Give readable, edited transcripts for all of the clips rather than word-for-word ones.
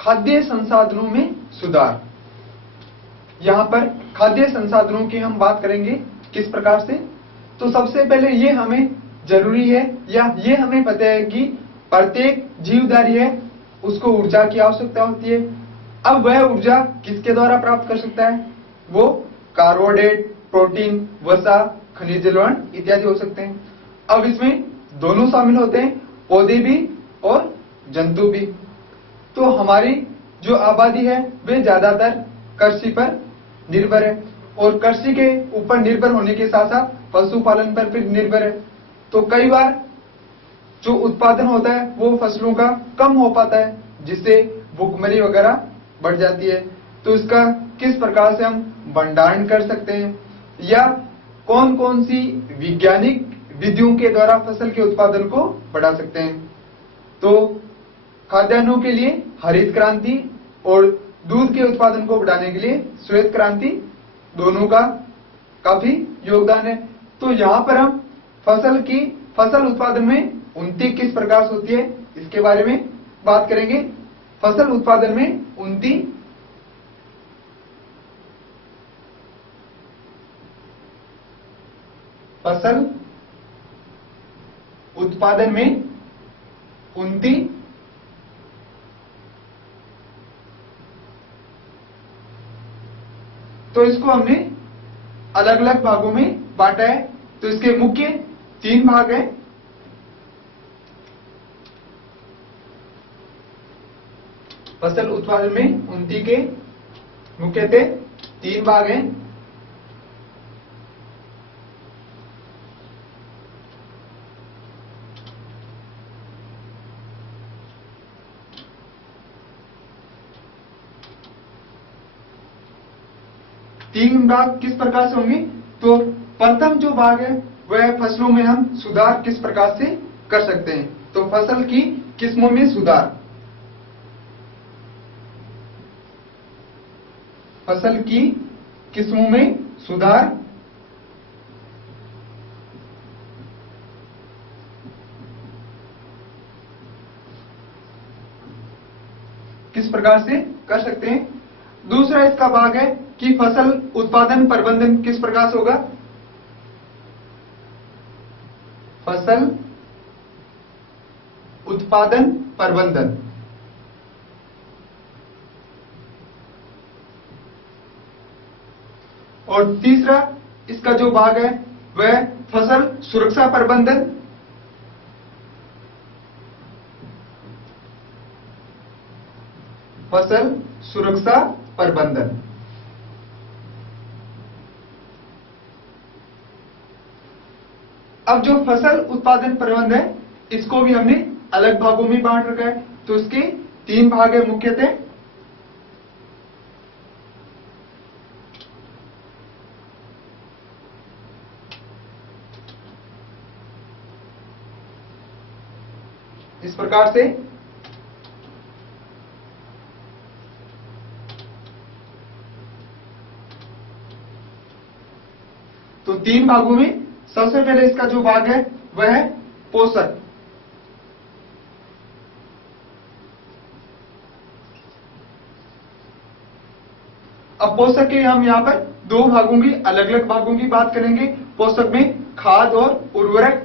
खाद्य संसाधनों में सुधार। यहाँ पर खाद्य संसाधनों की हम बात करेंगे किस प्रकार से। तो सबसे पहले ये हमें जरूरी है या ये हमें पता है कि प्रत्येक जीवधारी है उसको ऊर्जा की आवश्यकता होती है। अब वह ऊर्जा किसके द्वारा प्राप्त कर सकता है? वो कार्बोहाइड्रेट, प्रोटीन, वसा, खनिज लवण इत्यादि हो सकते हैं। अब इसमें दोनों शामिल होते हैं, पौधे भी और जंतु भी। तो हमारी जो आबादी है वे ज्यादातर कृषि पर निर्भर है और कृषि के ऊपर निर्भर होने के साथ साथ पशुपालन पर भी निर्भर है। तो कई बार जो उत्पादन होता है वो फसलों का कम हो पाता है, जिससे भूखमरी वगैरह बढ़ जाती है। तो इसका किस प्रकार से हम भंडारण कर सकते हैं या कौन कौन सी वैज्ञानिक विधियों के द्वारा फसल के उत्पादन को बढ़ा सकते हैं? तो खाद्यान्नों के लिए हरित क्रांति और दूध के उत्पादन को बढ़ाने के लिए श्वेत क्रांति, दोनों का काफी योगदान है। तो यहाँ पर हम फसल उत्पादन में उन्नति किस प्रकार से होती है इसके बारे में बात करेंगे। फसल उत्पादन में उन्नति फसल उत्पादन में उन्नति तो इसको हमने अलग अलग भागों में बांटा है। तो इसके मुख्य 3 भाग हैं। फसल उत्पादन में उन्नति के मुख्यतः 3 भाग हैं। तीन भाग किस प्रकार से होंगे? तो प्रथम जो भाग है वह फसलों में हम सुधार किस प्रकार से कर सकते हैं। तो फसल की किस्मों में सुधार, फसल की किस्मों में सुधार, किस प्रकार से कर सकते हैं। दूसरा इसका भाग है कि फसल उत्पादन प्रबंधन किस प्रकार से होगा। फसल उत्पादन प्रबंधन, और तीसरा इसका जो भाग है वह फसल सुरक्षा प्रबंधन, फसल सुरक्षा प्रबंधन। अब जो फसल उत्पादन प्रबंधन है इसको भी हमने अलग भागों में बांट रखा है। तो इसके 3 भाग है मुख्यतः। इस प्रकार से तो 3 भागों में सबसे पहले इसका जो भाग है वह है पोषक। अब पोषक के हम यहाँ पर 2 भागों की अलग अलग भागों की बात करेंगे। पोषक में खाद और उर्वरक।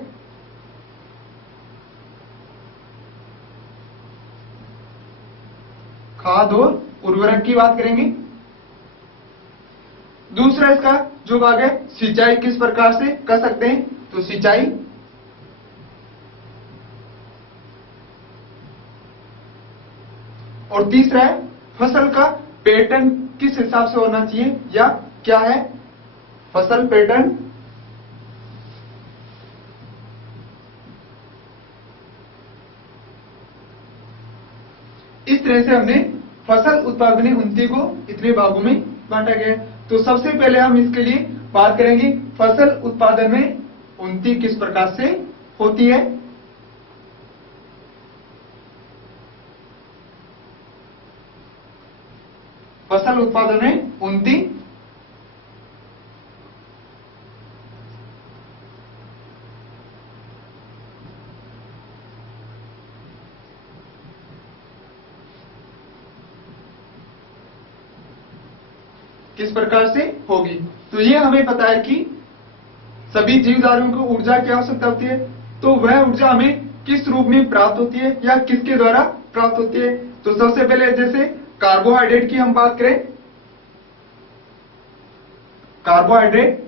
खाद और उर्वरक की बात करेंगे। दूसरा इसका जो भाग है सिंचाई किस प्रकार से कर सकते हैं। तो सिंचाई, और तीसरा है फसल का पैटर्न किस हिसाब से होना चाहिए या क्या है फसल पैटर्न। इस तरह से हमने फसल उत्पादन उन्नति को इतने भागों में बांटा गया है। तो सबसे पहले हम इसके लिए बात करेंगे फसल उत्पादन में उन्नति किस प्रकार से होती है। फसल उत्पादन में उन्नति किस प्रकार से होगी। तो ये हमें पता है कि सभी जीवधारियों को ऊर्जा की आवश्यकता होती है, तो वह ऊर्जा हमें किस रूप में प्राप्त होती है या किसके द्वारा प्राप्त होती है। तो सबसे पहले जैसे कार्बोहाइड्रेट की हम बात करें, कार्बोहाइड्रेट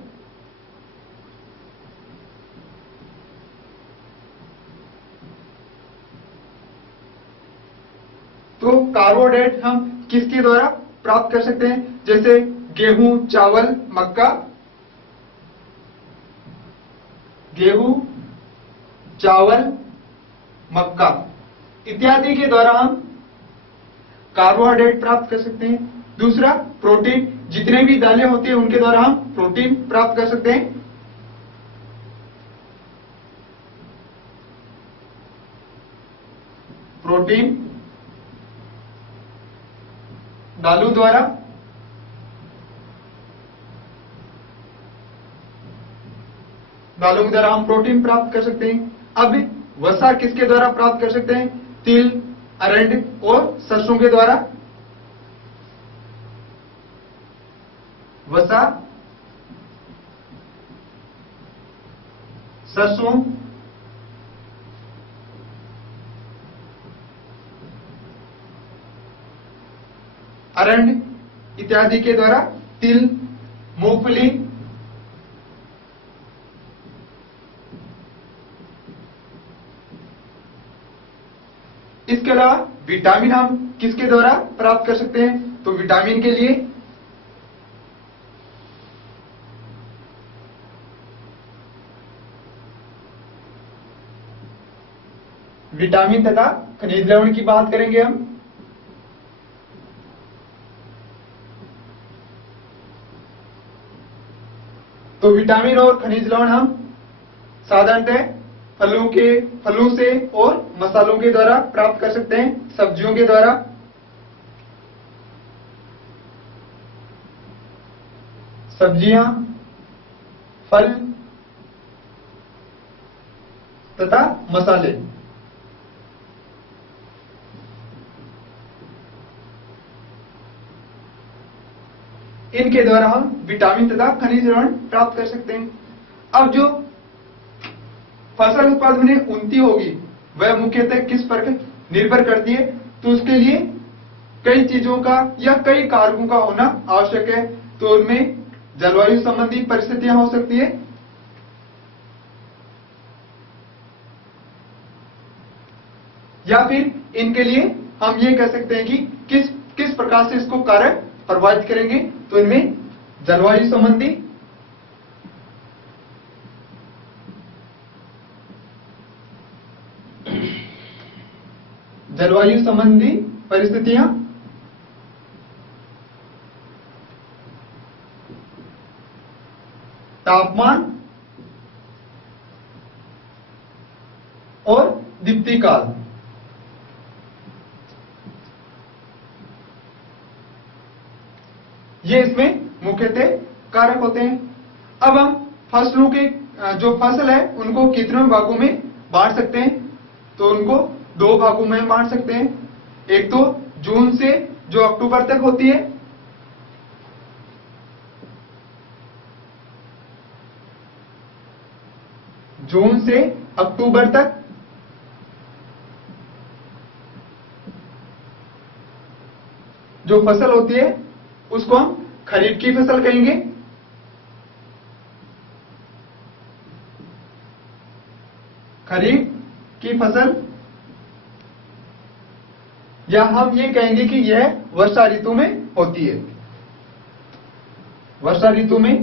तो कार्बोहाइड्रेट हम किसके द्वारा प्राप्त कर सकते हैं, जैसे गेहूं, चावल, मक्का, गेहूं, चावल, मक्का इत्यादि के द्वारा हम कार्बोहाइड्रेट प्राप्त कर सकते हैं। दूसरा प्रोटीन, जितने भी दालें होती है उनके द्वारा हम प्रोटीन प्राप्त कर सकते हैं। प्रोटीन दालों द्वारा, दालों के द्वारा हम प्रोटीन प्राप्त कर सकते हैं। अब वसा किसके द्वारा प्राप्त कर सकते हैं, तिल, अरंड और सरसों के द्वारा। वसा, सरसों, अरंड इत्यादि के द्वारा, तिल, मूंगफली, इसके अलावा विटामिन हम किसके द्वारा प्राप्त कर सकते हैं, तो विटामिन के लिए विटामिन तथा खनिज लवण की बात करेंगे हम। तो विटामिन और खनिज लवण हम साधारणतः फलों से और मसालों के द्वारा प्राप्त कर सकते हैं, सब्जियों के द्वारा। सब्जियां, फल तथा मसाले, इनके द्वारा हम विटामिन तथा खनिज लवण प्राप्त कर सकते हैं। अब जो फसल उत्पादन में उन्नति होगी वह मुख्यतः किस पर निर्भर करती है, तो उसके लिए कई चीजों का या कई कारकों का होना आवश्यक है। तो उनमें जलवायु संबंधी परिस्थितियां हो सकती है, या फिर इनके लिए हम ये कह सकते हैं कि किस प्रकार से इसको कार्य प्रभावित करेंगे। तो इनमें जलवायु संबंधी, जलवायु संबंधी परिस्थितियां, तापमान और दीप्ति काल, ये इसमें मुख्यतः कारक होते हैं। अब हम फसलों के जो फसल है उनको कितने भागों में बांट सकते हैं, तो उनको दो भागों में बांट सकते हैं। एक तो जून से जो अक्टूबर तक होती है, जून से अक्टूबर तक, जो फसल होती है उसको हम खरीफ की फसल कहेंगे। खरीफ की फसल, या हम ये कहेंगे कि यह वर्षा ऋतु में होती है। वर्षा ऋतु में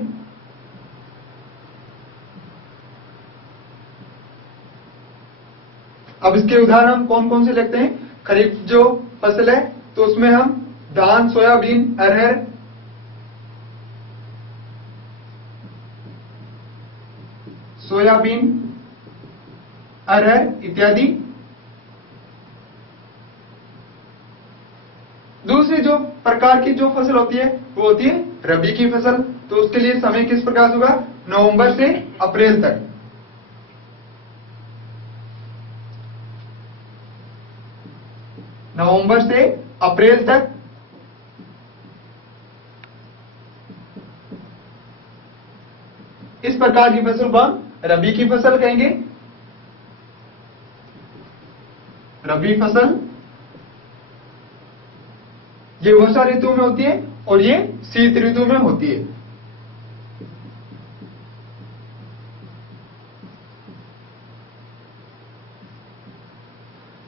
अब इसके उदाहरण हम कौन कौन से लगते हैं। खरीफ जो फसल है तो उसमें हम धान, सोयाबीन, अरहर, अरहर इत्यादि। दूसरी जो प्रकार की जो फसल होती है वो होती है रबी की फसल। तो उसके लिए समय किस प्रकार से होगा, नवंबर से अप्रैल तक। नवंबर से अप्रैल तक इस प्रकार की फसल को हम रबी की फसल कहेंगे। रबी फसल ये वर्षा ऋतु में होती है और ये शीत ऋतु में होती है।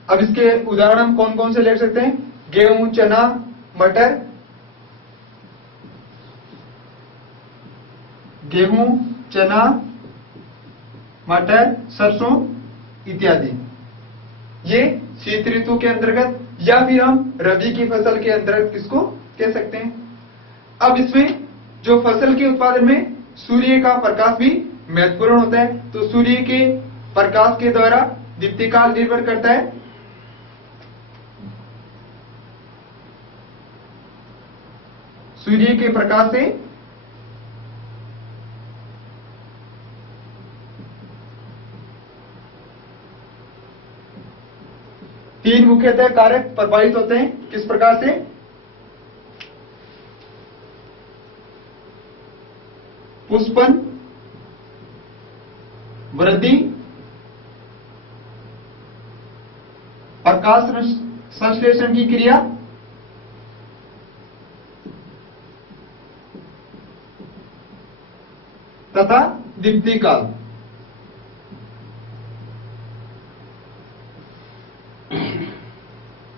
अब इसके उदाहरण हम कौन कौन से ले सकते हैं? गेहूं, चना, मटर, गेहूं, चना, मटर, सरसों इत्यादि। ये शीत ऋतु के अंतर्गत या फिर हम रबी की फसल के अंतर्गत किसको कह सकते हैं। अब इसमें जो फसल के उत्पादन में सूर्य का प्रकाश भी महत्वपूर्ण होता है, तो सूर्य के प्रकाश के द्वारा दीप्तिकाल निर्भर करता है। सूर्य के प्रकाश से तीन मुख्यतः कारक प्रभावित होते हैं। किस प्रकार से? पुष्पन, वृद्धि, प्रकाश संश्लेषण की क्रिया तथा दीप्तिकाल।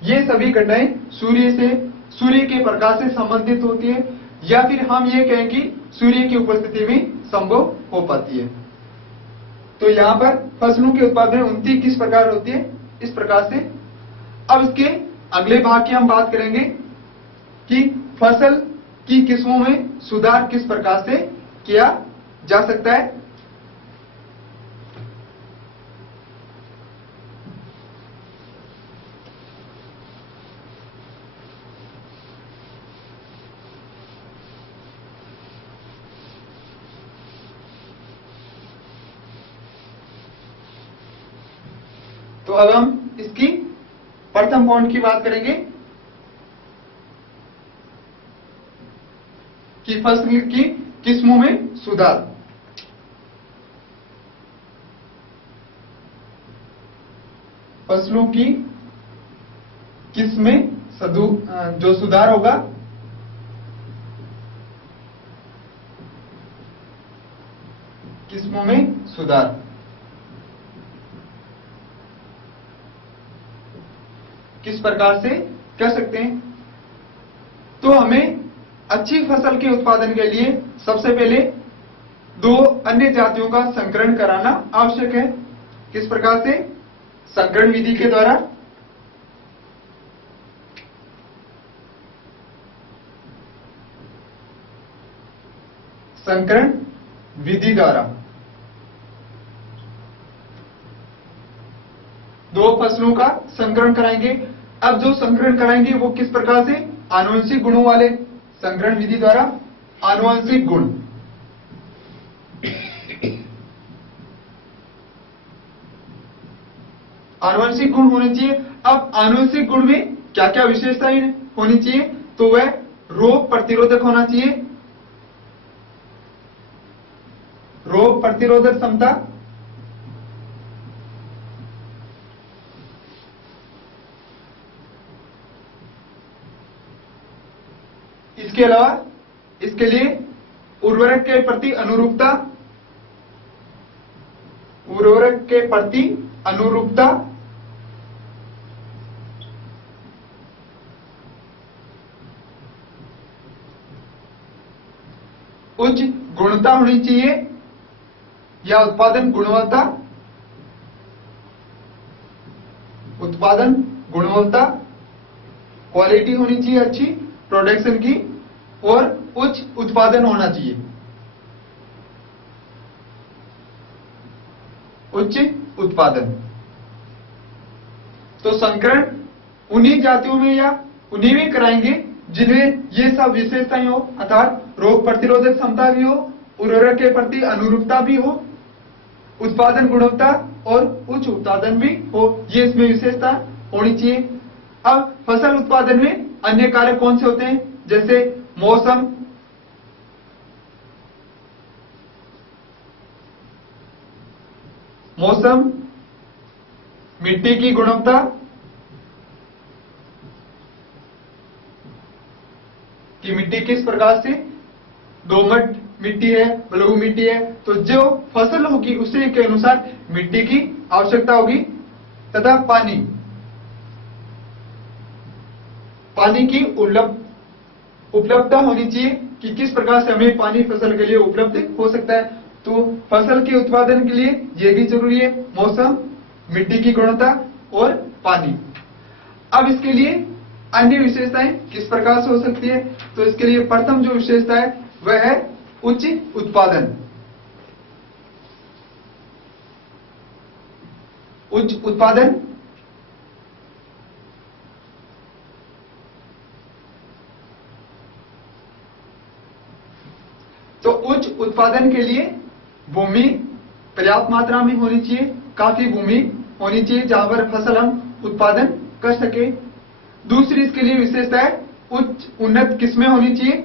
ये सभी घटनाएं सूर्य के प्रकाश से संबंधित होती है, या फिर हम ये कहें कि सूर्य की उपस्थिति में संभव हो पाती है। तो यहां पर फसलों के उत्पादन में उन्नति किस प्रकार होती है? इस प्रकार से। अब इसके अगले भाग की हम बात करेंगे कि फसल की किस्मों में सुधार किस प्रकार से किया जा सकता है। तो अब हम इसकी प्रथम पॉइंट की बात करेंगे कि फसल की किस्मों में सुधार। फसलों की किस्म में जो सुधार होगा किस्मों में सुधार। किस प्रकार से कर सकते हैं? तो हमें अच्छी फसल के उत्पादन के लिए सबसे पहले दो अन्य जातियों का संकरण कराना आवश्यक है। किस प्रकार से? संकरण विधि के द्वारा। संकरण विधि द्वारा दो फसलों का संकरण कराएंगे। अब जो संकरण कराएंगे वो किस प्रकार से? आनुवंशिक गुणों वाले संकरण विधि द्वारा। आनुवंशिक गुण, आनुवंशिक गुण होने चाहिए। अब आनुवंशिक गुण में क्या क्या विशेषताएं होनी चाहिए? तो वह रोग प्रतिरोधक होना चाहिए, रोग प्रतिरोधक क्षमता, इसके अलावा इसके लिए उर्वरक के प्रति अनुरूपता, उर्वरक के प्रति अनुरूपता, उच्च गुणवत्ता होनी चाहिए या उत्पादन गुणवत्ता, उत्पादन गुणवत्ता, क्वालिटी होनी चाहिए अच्छी प्रोडक्शन की, और उच्च उत्पादन होना चाहिए, उच्च उत्पादन। तो संकरण उन्हीं जातियों में या उन्हीं में कराएंगे जिनमें ये सब विशेषताएं हो, अर्थात रोग प्रतिरोधक क्षमता भी हो, उर्वरक के प्रति अनुरूपता भी हो, उत्पादन गुणवत्ता और उच्च उत्पादन भी हो। ये इसमें विशेषता होनी चाहिए। अब फसल उत्पादन में अन्य कारक कौन से होते हैं? जैसे मौसम, मौसम, मिट्टी की गुणवत्ता, कि मिट्टी किस प्रकार से दोमट मिट्टी है, बलुई मिट्टी है, तो जो फसल होगी उसी के अनुसार मिट्टी की आवश्यकता होगी, तथा पानी, पानी की उपलब्धता होनी चाहिए कि किस प्रकार से हमें पानी फसल के लिए उपलब्ध हो सकता है। तो फसल के उत्पादन के लिए यह भी जरूरी है, मौसम, मिट्टी की गुणवत्ता और पानी। अब इसके लिए अन्य विशेषताएं किस प्रकार से हो सकती है, तो इसके लिए प्रथम जो विशेषता है वह है उच्च उत्पादन। उच्च उत्पादन तो उच्च उत्पादन के लिए भूमि पर्याप्त मात्रा में होनी चाहिए, काफी भूमि होनी चाहिए जहां पर फसल हम उत्पादन कर सके। दूसरी इसके लिए विशेषता है उच्च उन्नत किस्में होनी चाहिए,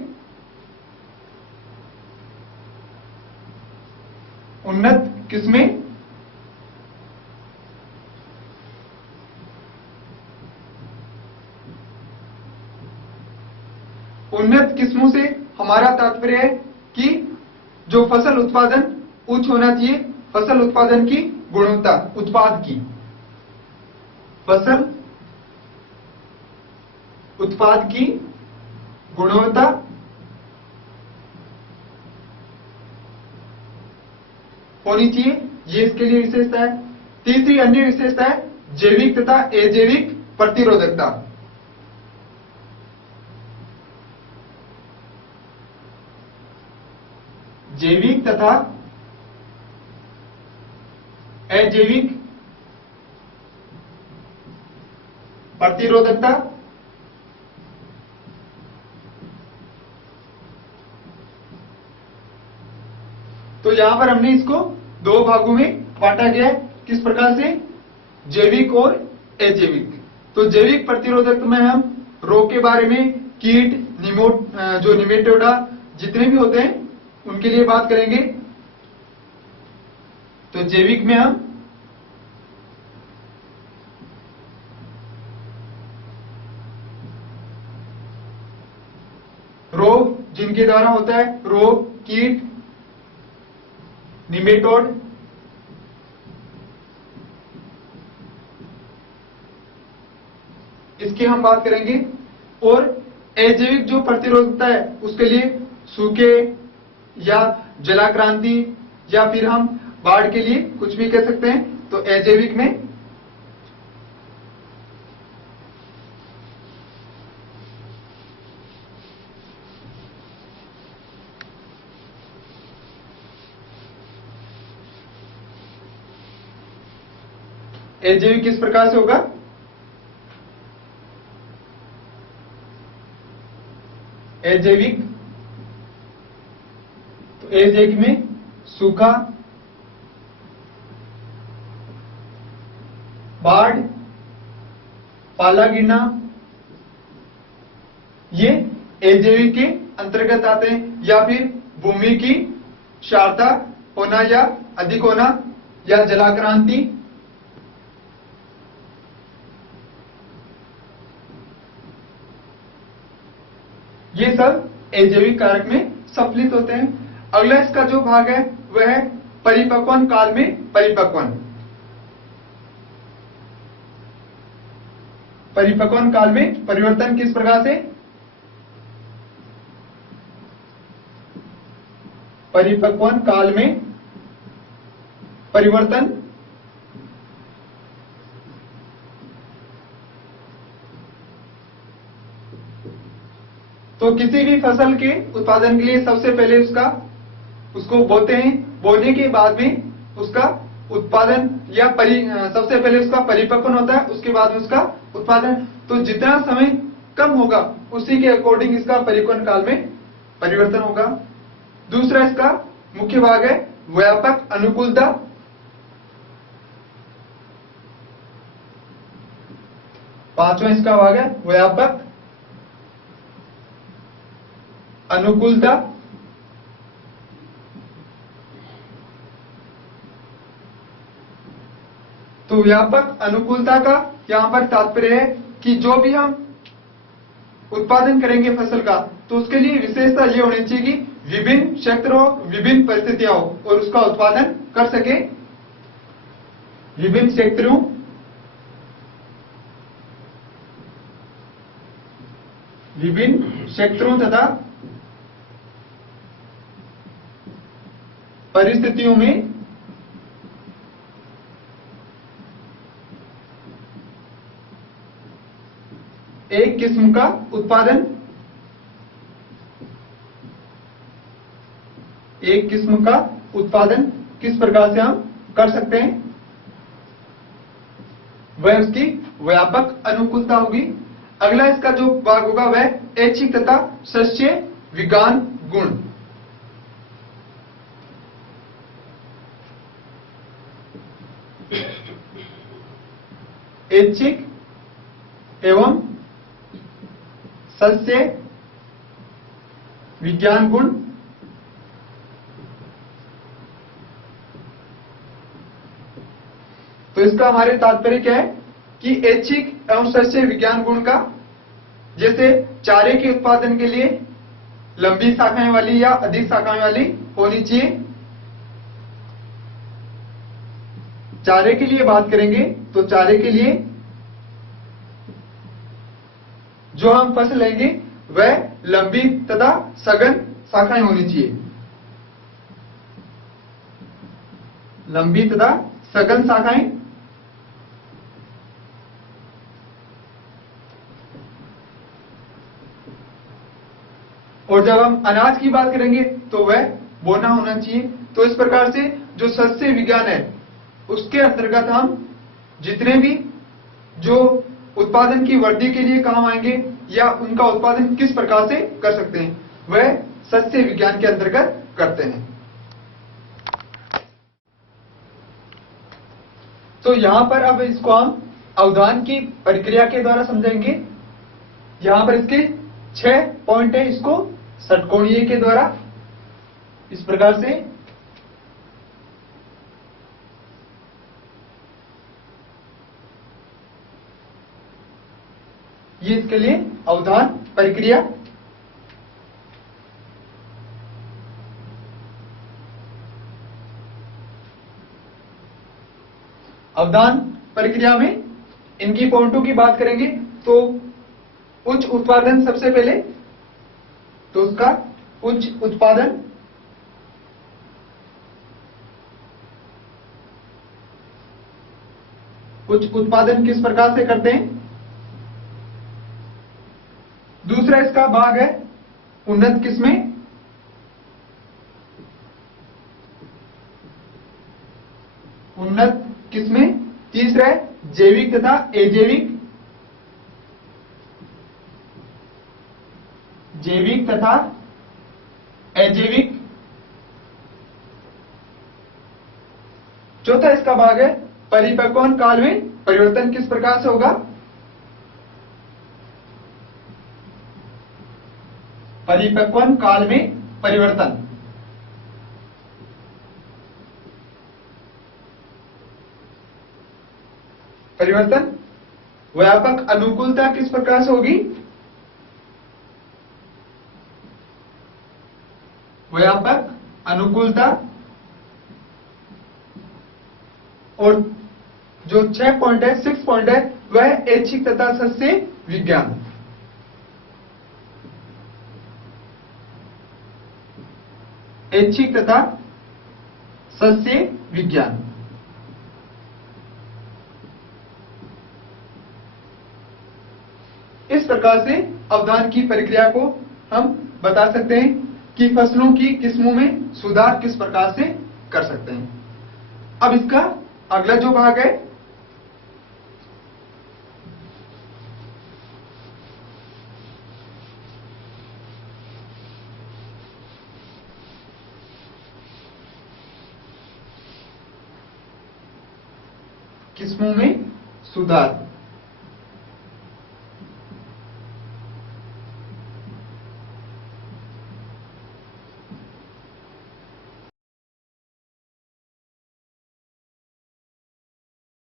उन्नत किस्में, उन्नत किस्मों से हमारा तात्पर्य है कि जो फसल उत्पादन उच्च होना चाहिए, फसल उत्पादन की गुणवत्ता, उत्पाद की, फसल उत्पाद की गुणवत्ता होनी चाहिए, ये इसके लिए विशेषता है। तीसरी अन्य विशेषता है जैविक तथा अजैविक प्रतिरोधकता। जैविक तथा अजैविक प्रतिरोधकता, तो यहां पर हमने इसको दो भागों में बांटा गया है, किस प्रकार से, जैविक और अजैविक। तो जैविक प्रतिरोधक में हम रोग के बारे में, कीट, जो निमेटोडा जितने भी होते हैं उनके लिए बात करेंगे। तो जैविक में हम रोग जिनके द्वारा होता है, रोग, कीट, निमेटोड, इसकी हम बात करेंगे। और अजैविक जो प्रतिरोधकता है उसके लिए सूखे या जलाक्रांति या फिर हम बाढ़ के लिए कुछ भी कह सकते हैं। तो अजैविक में अजैविक किस प्रकार से होगा, अजैविक, तो अजैविक में सूखा, बाढ़, पाला गिरना, ये अजैविक के अंतर्गत आते हैं। या फिर भूमि की क्षारता होना या अधिक होना या जलाक्रांति, ये सब अजैविक कारक में सम्मिलित होते हैं। अगला इसका जो भाग है वह है परिपक्वन काल में परिपक्वन। परिपक्वन काल में परिवर्तन किस प्रकार से, परिपक्वन काल में परिवर्तन, तो किसी भी फसल के उत्पादन के लिए सबसे पहले उसको बोते हैं, बोने के बाद में उसका उत्पादन या सबसे पहले उसका परिपक्वन होता है, उसके बाद में उसका उत्पादन। तो जितना समय कम होगा उसी के अकॉर्डिंग इसका परिपक्वन काल में परिवर्तन होगा। दूसरा इसका मुख्य भाग है व्यापक अनुकूलता। पांचवा इसका भाग है व्यापक अनुकूलता। तो व्यापक अनुकूलता का यहां पर तात्पर्य है कि जो भी हम उत्पादन करेंगे फसल का, तो उसके लिए विशेषता ये होनी चाहिए कि विभिन्न क्षेत्रों, विभिन्न परिस्थितियों और उसका उत्पादन कर सके। विभिन्न क्षेत्रों, विभिन्न क्षेत्रों तथा परिस्थितियों में एक किस्म का उत्पादन, एक किस्म का उत्पादन किस प्रकार से हम कर सकते हैं, वह उसकी व्यापक अनुकूलता होगी। अगला इसका जो भाग होगा वह ऐच्छिक तथा सस्य विज्ञान गुण। ऐच्छिक एवं सस्य विज्ञान गुण। तो इसका हमारे तात्पर्य क्या है कि ऐच्छिक एवं सस्य विज्ञान गुण का, जैसे चारे के उत्पादन के लिए लंबी शाखाएं वाली या अधिक शाखाएं वाली होनी चाहिए। चारे के लिए बात करेंगे तो चारे के लिए जो हम फसल लेंगे वह लंबी तथा सघन शाखाएं होनी चाहिए। लंबी तथा सघन शाखाएं। और जब हम अनाज की बात करेंगे तो वह बोना होना चाहिए। तो इस प्रकार से जो सस्य विज्ञान है उसके अंतर्गत हम जितने भी जो उत्पादन की वृद्धि के लिए काम आएंगे या उनका उत्पादन किस प्रकार से कर सकते हैं, वह सस्य विज्ञान के अंतर्गत करते हैं। तो यहां पर अब इसको हम अवधान की प्रक्रिया के द्वारा समझेंगे। यहां पर इसके 6 पॉइंट है, इसको षटकोणीय के द्वारा इस प्रकार से ये इसके लिए अवधान प्रक्रिया। अवधान प्रक्रिया में इनकी पॉइंटों की बात करेंगे तो उच्च उत्पादन सबसे पहले, तो उसका उच्च उत्पादन, उच्च उत्पादन किस प्रकार से करते हैं। दूसरा इसका भाग है उन्नत किस्में। उन्नत किस्में। तीसरा है जैविक तथा अजैविक, जैविक तथा अजैविक। चौथा इसका भाग है परिपक्वन काल में परिवर्तन किस प्रकार से होगा। परिपक्वन काल में परिवर्तन। परिवर्तन व्यापक अनुकूलता किस प्रकार से होगी। व्यापक अनुकूलता। और जो 6 पॉइंट है, 6 पॉइंट है, वह ऐच्छिक तथा सस्य विज्ञान। ऐच्छिक तथा सस्य विज्ञान। इस प्रकार से अवधान की प्रक्रिया को हम बता सकते हैं कि फसलों की किस्मों में सुधार किस प्रकार से कर सकते हैं। अब इसका अगला जो भाग है किस्मों में सुधार।